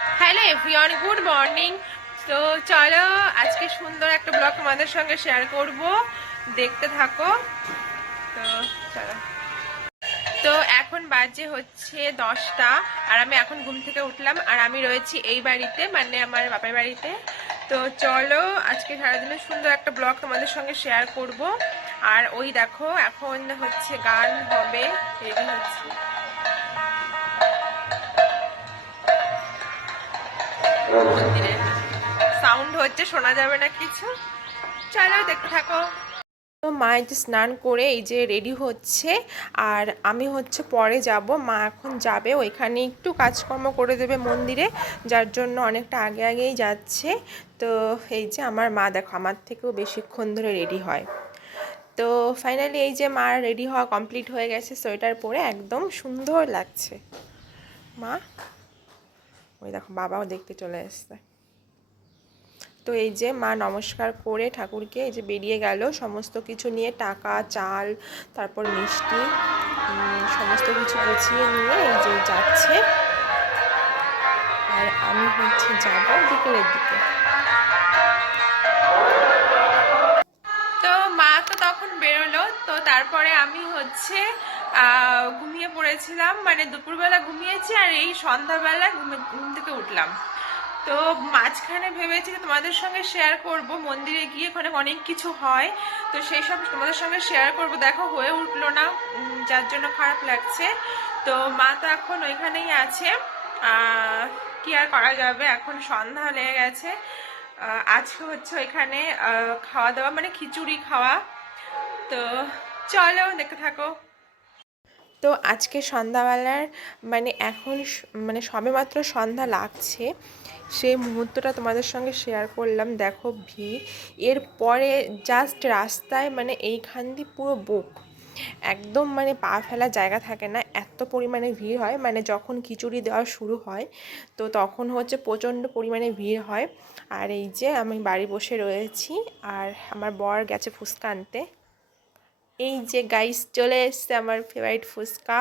Hello everyone, good morning. তো চলো আজকে সুন্দর একটা ব্লগ তোমাদের সঙ্গে শেয়ার করব, দেখতে থাকো। তো চলো। তো এখন বাজে হচ্ছে 10টা, আর আমি এখন ঘুম থেকে উঠলাম, আর আমি রয়েছি এই বাড়িতে, মানে আমার বাপের বাড়িতে। তো চলো আজকে সারাদিনের সুন্দর একটা ব্লগ তোমাদের সঙ্গে শেয়ার করব। আর ওই দেখো এখন হচ্ছে গান হবে, রেডি হচ্ছে। মন্দিরে সাউন্ড হচ্ছে, শোনা যাবে না কিছু। চলো দেখতে থাকো। তো মা এই যে স্নান করে এই যে রেডি হচ্ছে, আর আমি হচ্ছে পরে যাব। মা এখন যাবে, ওইখানে একটু কাজকর্ম করে দেবে মন্দিরে, যার জন্য অনেকটা আগে আগেই যাচ্ছে। তো এই যে আমার মা দেখো আমার থেকেও বেশিক্ষণ ধরে রেডি হয়। তো ফাইনালি এই যে মা রেডি হওয়া কমপ্লিট হয়ে গেছে, সোয়েটার পরে একদম সুন্দর লাগছে মা। ওই দেখো বাবাও দেখতে চলে এসছে। তো এই যে মা নমস্কার করে ঠাকুরকে এই যে বেরিয়ে গেল সমস্ত কিছু নিয়ে, টাকা, চাল, তারপর মিষ্টি, সমস্ত কিছু গুছিয়ে নিয়ে এই যে যাচ্ছে। আর আমি হচ্ছে যাব বিকেলের দিকে। তো মা তো তখন বেরোলো, তো তারপরে আমি হচ্ছে ঘুমিয়ে পড়েছিলাম, মানে দুপুরবেলা ঘুমিয়েছি, আর এই সন্ধ্যাবেলা ঘুম থেকে উঠলাম। তো মাঝখানে ভেবেছি যে তোমাদের সঙ্গে শেয়ার করব, মন্দিরে গিয়ে ওখানে অনেক কিছু হয়, তো সেই সব তোমাদের সঙ্গে শেয়ার করব। দেখো হয়ে উঠলো না, যার জন্য খারাপ লাগছে। তো মা তো এখন ওইখানেই আছে, কি আর করা যাবে, এখন সন্ধ্যা লেগে গেছে। আজকে হচ্ছে ওইখানে খাওয়া দাওয়া, মানে খিচুড়ি খাওয়া। তো চলো দেখতে থাকো। তো আজকে সন্ধ্যাবেলার মানে এখন মানে সবেমাত্র সন্ধ্যা লাগছে, সেই মুহূর্তটা তোমাদের সঙ্গে শেয়ার করলাম। দেখো ভিড়, এরপরে জাস্ট রাস্তায় মানে এইখান দিয়ে পুরো বুক একদম, মানে পা ফেলার জায়গা থাকে না, এত পরিমাণে ভিড় হয়। মানে যখন খিচুড়ি দেওয়া শুরু হয় তো তখন হচ্ছে প্রচণ্ড পরিমাণে ভিড় হয়। আর এই যে আমি বাড়ি বসে রয়েছি, আর আমার বর গেছে ফুচকা আনতে। এই যে গাইস চলে এসছে আমার ফেভারিট ফুচকা।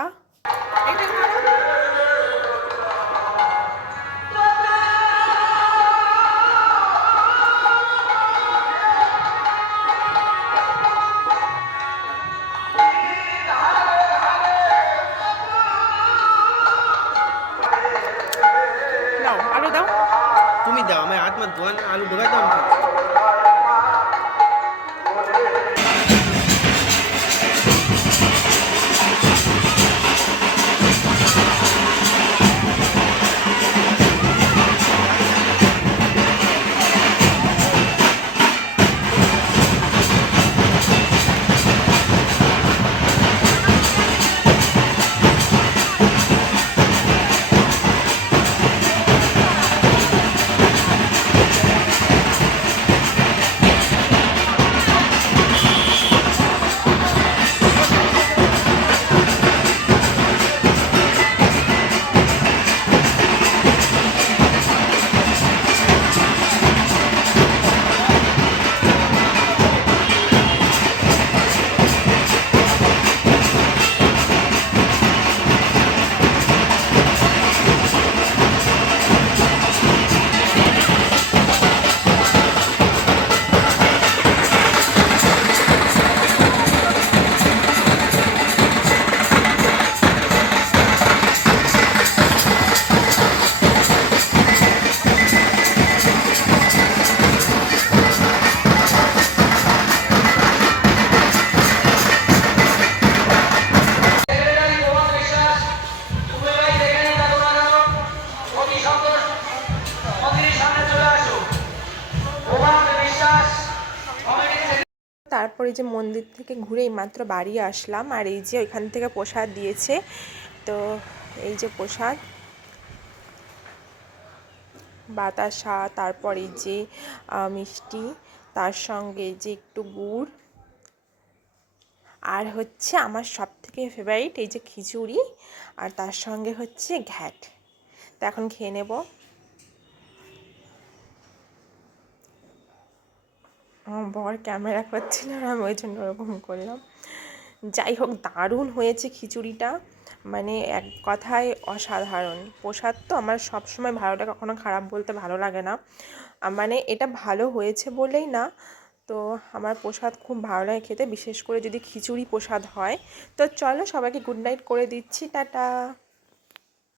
দাও আলু দাও। তুমি দাও, আমার হাত মত ধোয়া না, আলু ঢোকাই দাও, আমি খাচ্ছি। তারপরে যে মন্দির থেকে ঘুরেই মাত্র বাড়ি আসলাম, আর এই যে ওইখান থেকে প্রসাদ দিয়েছে। তো এই যে প্রসাদ, বাতাসা, তারপর এই যে মিষ্টি, তার সঙ্গে এই যে একটু গুড়, আর হচ্ছে আমার সব থেকে ফেভারিট এই যে খিচুড়ি, আর তার সঙ্গে হচ্ছে ঘ্যাট। তো এখন খেয়ে নেব। আমার বর ক্যামেরা করছিল, আর আমি ওই জন্য ওরকম করলাম। যাই হোক, দারুণ হয়েছে খিচুড়িটা। মানে এক কথায় অসাধারণ। প্রসাদ তো আমার সবসময় ভালো লাগে, কখনো খারাপ বলতে ভালো লাগে না। মানে এটা ভালো হয়েছে বলেই না, তো আমার প্রসাদ খুব ভালো লাগে খেতে, বিশেষ করে যদি খিচুড়ি প্রসাদ হয়। তো চলো সবাইকে গুড নাইট করে দিচ্ছি, টাটা।